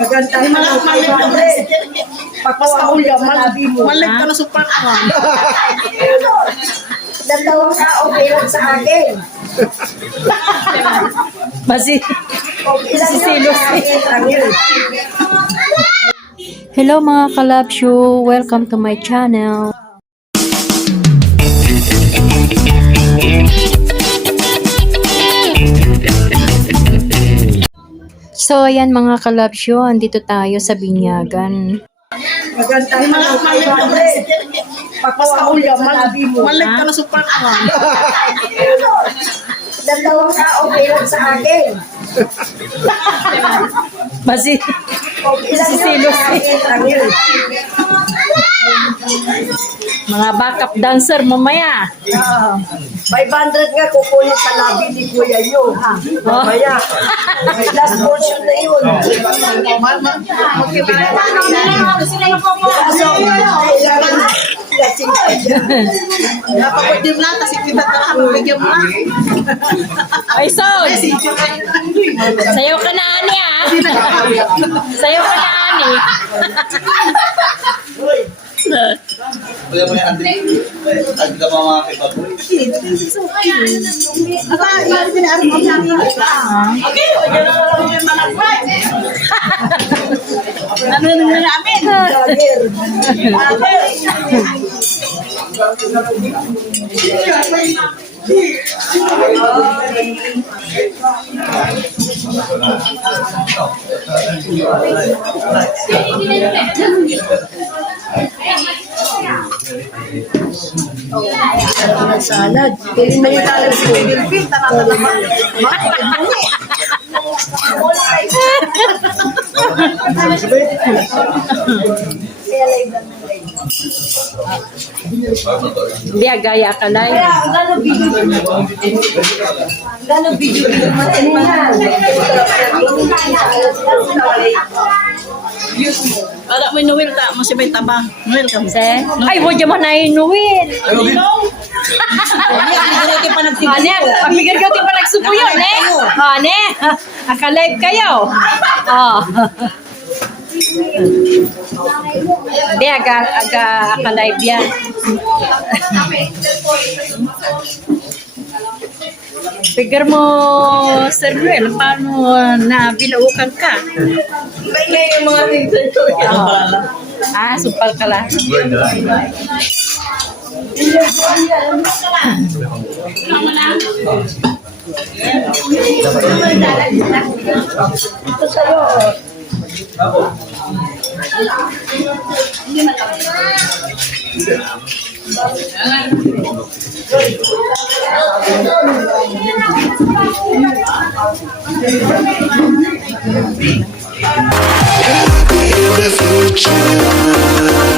Maganda yung mga pagpapaulya, malig ka na sa pakwan. Dalawang tao bilang sa akin. Sisilos. Hello mga kalabsyo, welcome to my channel. So ayan mga kalabsyo, andito tayo sa Binyagan. Maganda yung mga pagpapaulya, malig ka na sa pakwan. Dalawang tao bilang sa akin. Sisilos. Mga backup dancer mamaya. 500 nga kukunin sa labi ni Kuya Yo. Mamaya. Last portion na yun. Napapagdim na, kasi kita talaga mabigyan mo na. Ay, Son! Sayaw ka na, Ani, ah! Sayaw ka na, Ani! Kuya mo yan, Andre. Andi ka mga kipaboy. Ano naman namin? Salad. Pili na yung salad sa Pilipin. Hindi, gaya ka na yun. Gano'ng video Wala mo inuwil ta, masibay taba. Nuwil ka mo. Ay, huwag mo na inuwin. Ane, pamigil ka pa nagsupo yun, eh. Ane, aka-live kayo. Oh. Hindi, aka-live yan. Figure mo, Sir Ruel, paano na bilaukan ka? May yung mga tingin ko. Supal ka lang. Ito sa'yo. Beautiful child.